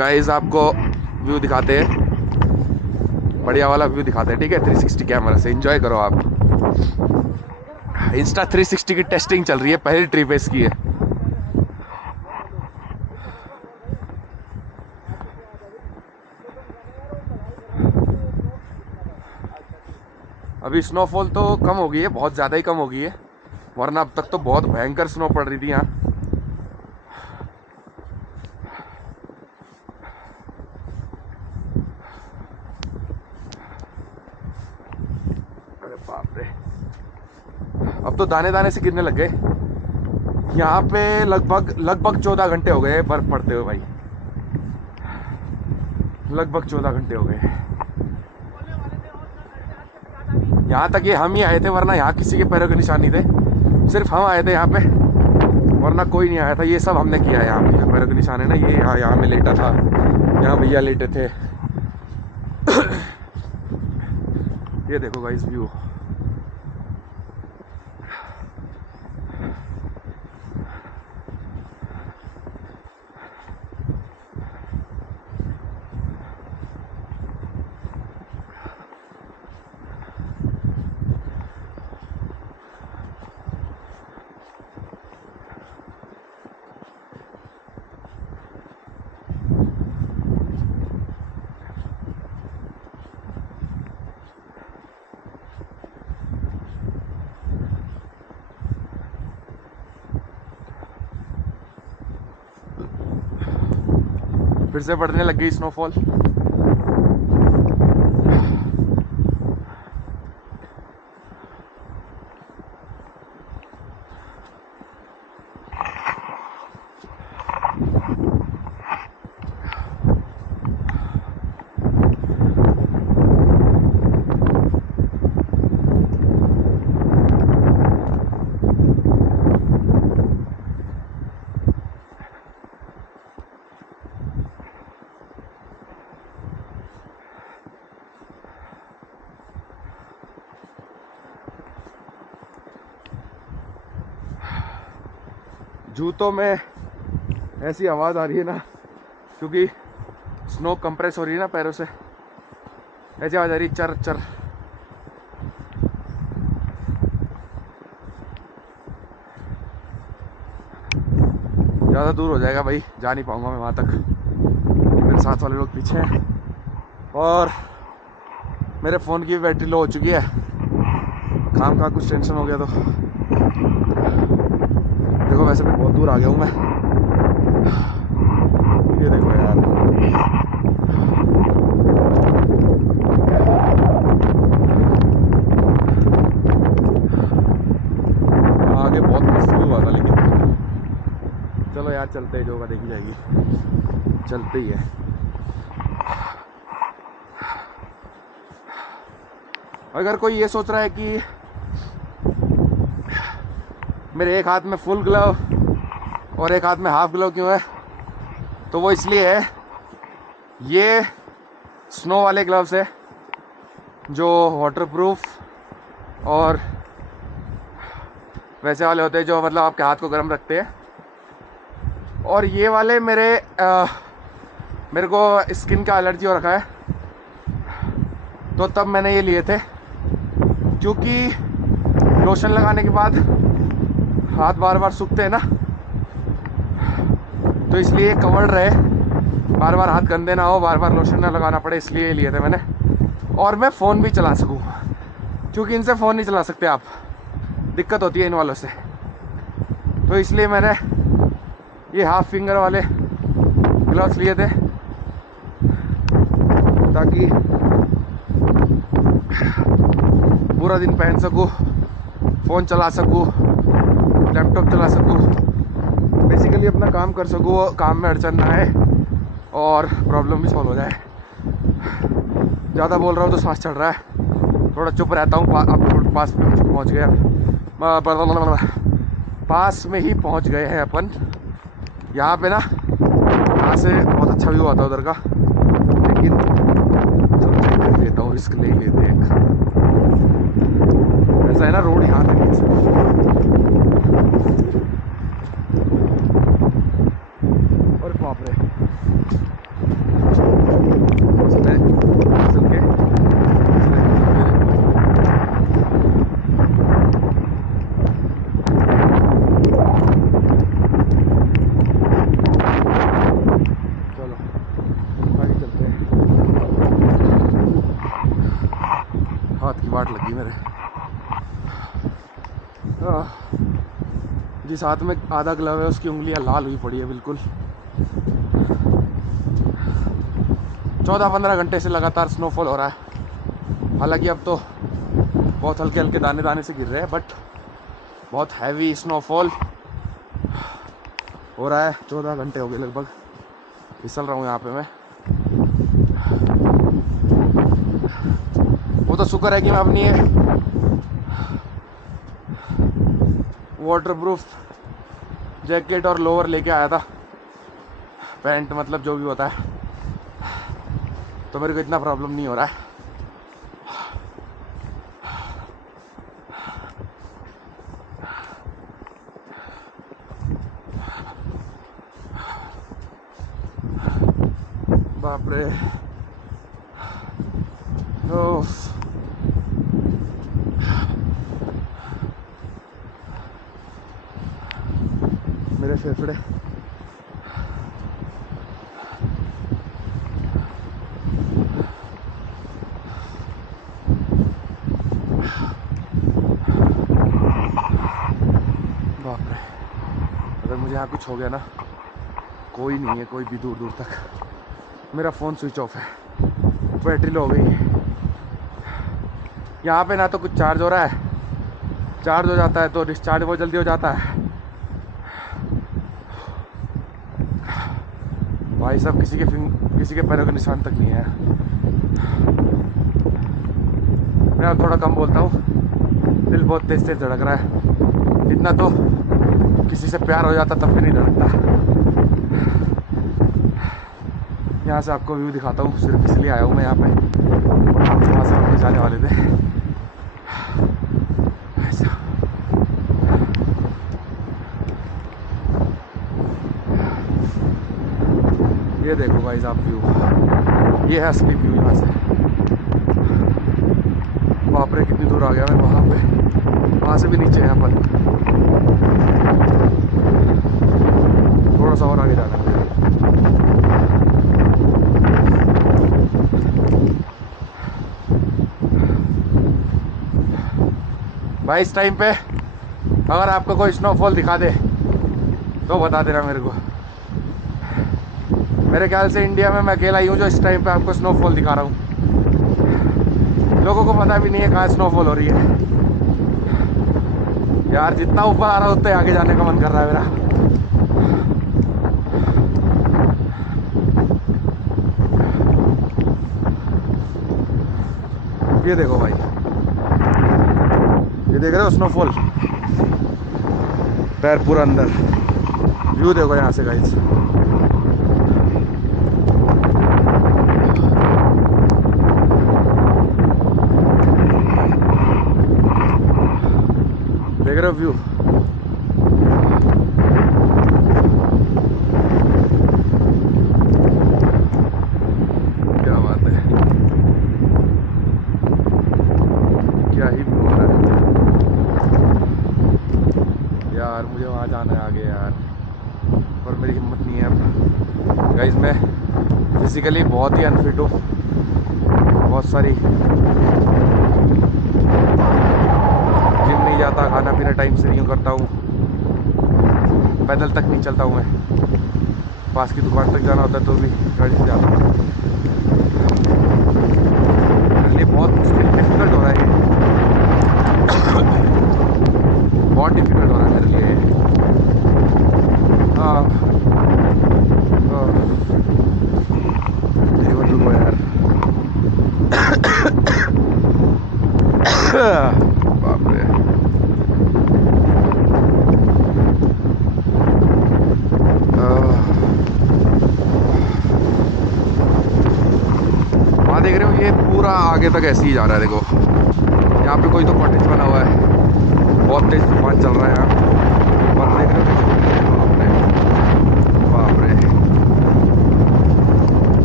Guys आपको view दिखाते हैं, बढ़िया वाला व्यू दिखाते हैं, ठीक है। 360 कैमरा से एंजॉय करो आप। इंस्टा 360 की टेस्टिंग चल रही है, पहली ट्रिप इसकी है। अभी स्नोफॉल तो कम हो गई है, बहुत ज़्यादा ही कम हो गई है, वरना अब तक तो बहुत भयंकर स्नो पड़ रही थी यहाँ। अरे बाप रे, अब तो दाने दाने से गिरने लग गए। यहाँ पे लगभग 14 घंटे हो गए बर्फ पड़ते हुए भाई, लगभग 14 घंटे हो गए। यहाँ तक ये हम ही आए थे, वरना यहाँ किसी के पैरों के निशान नहीं थे, सिर्फ हम आए थे यहाँ पे, वरना कोई नहीं आया था। ये सब हमने किया है, यहाँ पे जो पैरों के निशान है ना, ये यहाँ में लेटा था, यहाँ भैया लेटे थे। ये देखो गाइस व्यू। फिर से बढ़ने लग गई स्नोफॉल। जूतों में ऐसी आवाज़ आ रही है ना, क्योंकि स्नो कंप्रेस हो रही है ना पैरों से, ऐसी आवाज़ आ रही है, चर चर। ज़्यादा दूर हो जाएगा भाई, जा नहीं पाऊँगा मैं वहाँ तक। मेरे साथ वाले लोग पीछे हैं और मेरे फ़ोन की बैटरी लो हो चुकी है। काम का कुछ टेंशन हो गया तो देखो, वैसे भी बहुत दूर आ गया हूँ मैं। ये देखो यार, आगे बहुत मस्त व्यू हुआ था, लेकिन चलो यार चलते हैं, जो होगा देखी जाएगी, चलते ही है। अगर कोई ये सोच रहा है कि मेरे एक हाथ में फुल ग्लव और एक हाथ में हाफ ग्लव क्यों है, तो वो इसलिए है, ये स्नो वाले ग्लव्स है जो वाटरप्रूफ और वैसे वाले होते हैं जो मतलब आपके हाथ को गर्म रखते हैं। और ये वाले मेरे को स्किन का एलर्जी हो रखा है, तो तब मैंने ये लिए थे, क्योंकि लोशन लगाने के बाद हाथ बार बार सूखते हैं ना, तो इसलिए कवर्ड रहे, बार बार हाथ गंदे ना हो, बार बार लोशन ना लगाना पड़े, इसलिए लिए थे मैंने। और मैं फ़ोन भी चला सकूँ, क्योंकि इनसे फ़ोन नहीं चला सकते आप, दिक्कत होती है इन वालों से, तो इसलिए मैंने ये हाफ फिंगर वाले ग्लव्स लिए थे, ताकि पूरा दिन पहन सकूँ, फ़ोन चला सकूँ, लैपटॉप चला सकूँ, बेसिकली अपना काम कर सकूँ, काम में अड़चन ना आए और प्रॉब्लम भी सॉल्व हो जाए। ज़्यादा बोल रहा हूँ तो सांस चढ़ रहा है, थोड़ा चुप रहता हूँ। अब पास में पहुँच गया, पास में ही पहुँच गए हैं अपन। यहाँ पे ना, यहाँ से बहुत अच्छा व्यू आता है उधर का, लेकिन चलो चेक कर लेता हूँ, रिस्क ले लेते हैं। ऐसा है ना, रोड यहाँ तक है सिर्फ। और बाप रे, वाट लगी मेरे। जिस हाथ में आधा ग्लव है उसकी उंगलियां लाल हुई पड़ी है बिल्कुल। 14-15 घंटे से लगातार स्नोफॉल हो रहा है। हालांकि अब तो बहुत हल्के हल्के दाने दाने से गिर रहे हैं, बट बहुत हैवी स्नोफॉल हो रहा है। 14 घंटे हो गए लगभग फिसल रहा हूँ यहाँ पे मैं। वो तो शुक्र है कि मैं अपनी वाटरप्रूफ जैकेट और लोअर लेके आया था, पैंट मतलब जो भी होता है, तो मेरे को इतना प्रॉब्लम नहीं हो रहा है। बाप रे। मेरे फेफड़े बाप रे। अगर मुझे यहाँ कुछ हो गया ना, कोई नहीं है कोई भी दूर दूर तक। मेरा फ़ोन स्विच ऑफ है, बैटरी लो हो गई है। यहाँ पे ना तो कुछ चार्ज हो रहा है, चार्ज हो जाता है तो डिस्चार्ज बहुत जल्दी हो जाता है। भाई साहब किसी के पैरों के निशान तक नहीं है। मैं अब थोड़ा कम बोलता हूँ, दिल बहुत तेज तेज धड़क रहा है। इतना तो किसी से प्यार हो जाता तब भी नहीं धड़कता। यहाँ से आपको व्यू दिखाता हूँ, सिर्फ इसलिए आया हूँ मैं यहाँ पे। वहाँ से वापस जाने वाले थे। ये देखो भाई साहब व्यू, ये है असली व्यू यहाँ से। बाप रे कितनी दूर आ गया मैं वहाँ पे, वहाँ से भी नीचे यहाँ पर थोड़ा सा और आगे जाना है। भाई इस टाइम पे अगर आपको कोई स्नोफॉल दिखा दे तो बता देना मेरे को। मेरे ख्याल से इंडिया में मैं अकेला ही हूँ जो इस टाइम पे आपको स्नोफॉल दिखा रहा हूँ। लोगों को पता भी नहीं है कहाँ स्नोफॉल हो रही है। यार जितना ऊपर आ रहा है उतना आगे जाने का मन कर रहा है मेरा। ये देखो भाई, ये देख रहे हो स्नोफॉल, पैर पूरा अंदर। व्यू देखो यहाँ से गाइस। देख रहे हो व्यू, क्या बात है, क्या ही व्यू हो रहा है यार। मुझे वहाँ जाना है आगे यार, पर मेरी हिम्मत नहीं है अब गाइस। मैं फिजिकली बहुत ही अनफिट हूँ, बहुत सारी जिम नहीं जाता, खाना पीना टाइम से नहीं करता हूँ, पैदल तक नहीं चलता हूँ मैं। पास की दुकान तक जाना होता है तो भी गाड़ी से जाता हूँ। मेरे लिए बहुत डिफिकल्ट हो रहा है ये, बहुत डिफिकल्ट हो रहा है मेरे लिए। हाँ रुको यार। बाप रे। वहाँ देख रहे हो, ये पूरा आगे तक ऐसे ही जा रहा है। देखो यहाँ पे कोई तो कॉटेज बना हुआ है, बहुत तेज तूफान चल रहा है यहाँ पर। देख रहे हो, बाप रे।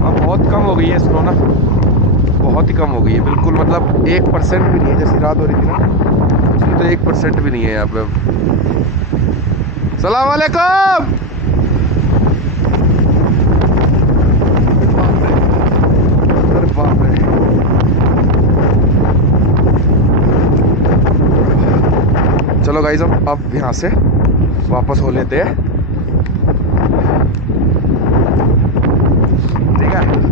अब बहुत कम हो गई है स्नो ना, बहुत ही कम हो गई है बिल्कुल। मतलब 1% भी नहीं है, जैसी रात हो रही थी ना, उसकी तो 1% भी नहीं है यहाँ पे। सलाम वालेकुम। अरे बाप रे, चलो गाइस अब यहाँ से वापस हो लेते हैं, ठीक है।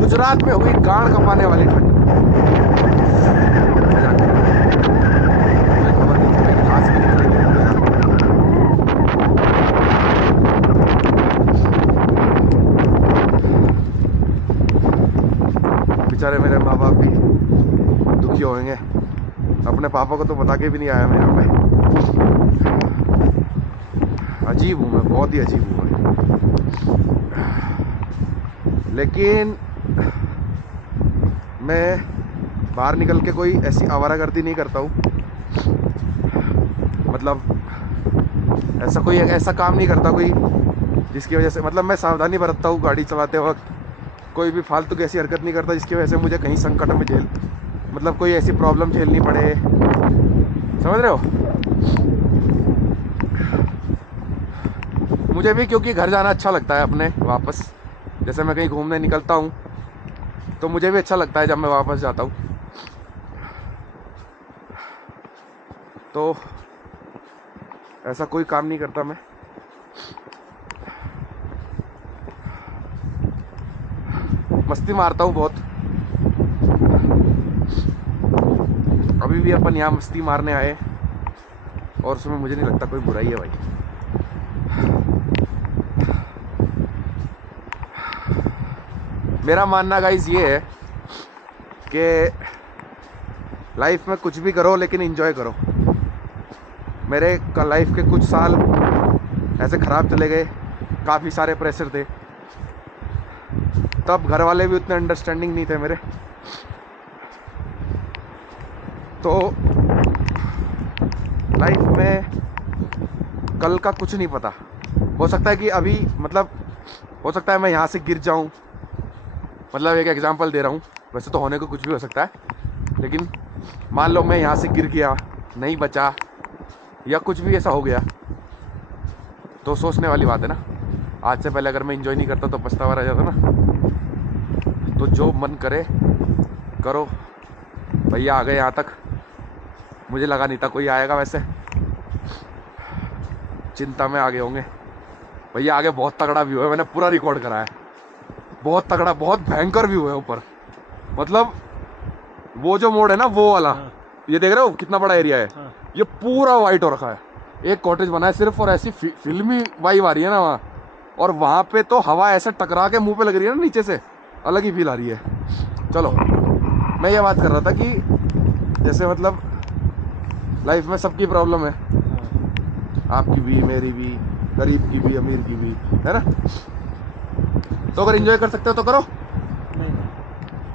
गुजरात में हुई गांड कपाने वाली ठंड। बेचारे मेरे माँ बाप भी दुखी होंगे। अपने पापा को तो बता के भी नहीं आया मैं यहाँ पे। अजीब हूँ मैं, बहुत ही अजीब हूँ मैं। लेकिन मैं बाहर निकल के कोई ऐसी आवारागर्दी नहीं करता हूँ। मतलब ऐसा काम नहीं करता कोई जिसकी वजह से, मतलब मैं सावधानी बरतता हूँ गाड़ी चलाते वक्त। कोई भी फालतू की ऐसी हरकत नहीं करता जिसकी वजह से मुझे कहीं संकट में मतलब कोई ऐसी प्रॉब्लम झेलनी पड़े, समझ रहे हो। मुझे भी क्योंकि घर जाना अच्छा लगता है अपने वापस। जैसे मैं कहीं घूमने निकलता हूँ तो मुझे भी अच्छा लगता है जब मैं वापस जाता हूँ। तो ऐसा कोई काम नहीं करता मैं। मस्ती मारता हूँ बहुत। अभी भी अपन यहाँ मस्ती मारने आए और उसमें मुझे नहीं लगता कोई बुराई है भाई। मेरा मानना गाइस ये है कि लाइफ में कुछ भी करो लेकिन एंजॉय करो। मेरे लाइफ के कुछ साल ऐसे ख़राब चले गए, काफ़ी सारे प्रेशर थे, तब घर वाले भी उतने अंडरस्टैंडिंग नहीं थे मेरे। तो लाइफ में कल का कुछ नहीं पता। हो सकता है कि अभी मतलब हो सकता है मैं यहाँ से गिर जाऊँ, मतलब एक एग्जांपल दे रहा हूँ, वैसे तो होने को कुछ भी हो सकता है, लेकिन मान लो मैं यहाँ से गिर गया, नहीं बचा, या कुछ भी ऐसा हो गया, तो सोचने वाली बात है ना। आज से पहले अगर मैं एंजॉय नहीं करता तो पछतावा रह जाता ना। तो जो मन करे करो। भैया आ गए यहाँ तक, मुझे लगा नहीं था कोई आएगा, वैसे चिंता में आगे होंगे। भैया आगे बहुत तगड़ा व्यू है, मैंने पूरा रिकॉर्ड करा है। बहुत तगड़ा, बहुत भयंकर व्यू है ऊपर। मतलब वो जो मोड़ है ना वो वाला, ये देख रहे हो कितना बड़ा एरिया है। ये पूरा वाइट हो रखा है। एक कॉटेज बना है सिर्फ, और ऐसी फिल्मी वाइब आ रही है ना वहाँ। और वहाँ पे तो हवा ऐसे टकरा के मुंह पे लग रही है ना नीचे से, अलग ही फील आ रही है। चलो, मैं ये बात कर रहा था कि जैसे मतलब लाइफ में सबकी प्रॉब्लम है, आपकी भी, मेरी भी, गरीब की भी, अमीर की भी, है ना। तो अगर एंजॉय कर सकते हो तो करो।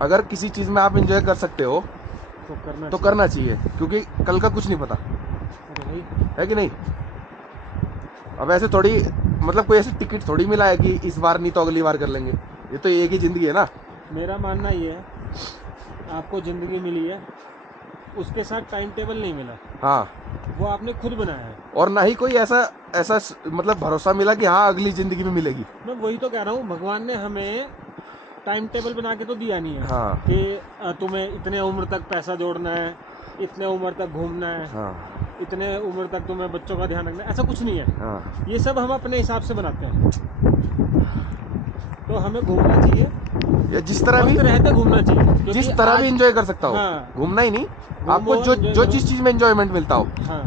अगर किसी चीज़ में आप एंजॉय कर सकते हो तो करना चाहिए, क्योंकि कल का कुछ नहीं पता है कि नहीं। अब ऐसे थोड़ी, मतलब कोई ऐसी टिकट थोड़ी मिला है कि इस बार नहीं तो अगली बार कर लेंगे। ये तो एक ही ज़िंदगी है ना। मेरा मानना ये है, आपको ज़िंदगी मिली है, उसके साथ टाइम टेबल नहीं मिला। हाँ, वो आपने खुद बनाया है। और ना ही कोई ऐसा मतलब भरोसा मिला कि हाँ अगली ज़िंदगी में मिलेगी। मैं वही तो कह रहा हूँ, भगवान ने हमें टाइम टेबल बना के तो दिया नहीं है। हाँ। कि तुम्हें इतने उम्र तक पैसा जोड़ना है, इतने उम्र तक घूमना है, हाँ। इतने उम्र तक तुम्हें बच्चों का ध्यान रखना है, ऐसा कुछ नहीं है। हाँ। ये सब हम अपने हिसाब से बनाते हैं। तो हमें घूमना चाहिए, या जिस तरह भी, वक्त रहते घूमना चाहिए, जिस तरह भी एंजॉय कर सकता हो। हाँ, घूमना ही नहीं, आपको घूमो, जो enjoy जो करो। जिस चीज़ में एंजॉयमेंट मिलता हो, हाँ,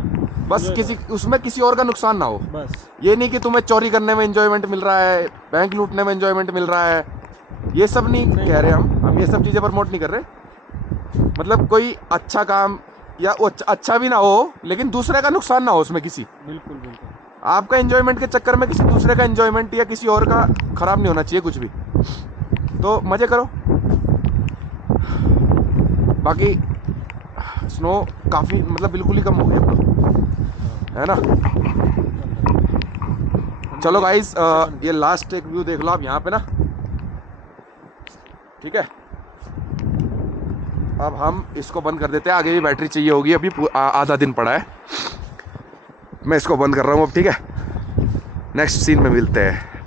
बस enjoy किसी करो। उसमें किसी और का नुकसान ना हो। बस ये नहीं कि तुम्हें चोरी करने में एंजॉयमेंट मिल रहा है, बैंक लूटने में एंजॉयमेंट मिल रहा है, ये सब नहीं कह रहे हम ये सब चीज़ें प्रमोट नहीं कर रहे। मतलब कोई अच्छा काम, या वो अच्छा भी ना हो लेकिन दूसरे का नुकसान ना हो उसमें किसी। बिल्कुल बिल्कुल। आपका एंजॉयमेंट के चक्कर में किसी दूसरे का एंजॉयमेंट या किसी और का खराब नहीं होना चाहिए कुछ भी। तो मज़े करो। बाकी स्नो काफ़ी मतलब बिल्कुल ही कम हो गया है ना। चलो गाइस, ये लास्ट एक व्यू देख लो आप यहाँ पे ना, ठीक है। अब हम इसको बंद कर देते हैं, आगे भी बैटरी चाहिए होगी, अभी आधा दिन पड़ा है। मैं इसको बंद कर रहा हूँ अब, ठीक है। नेक्स्ट सीन में मिलते हैं।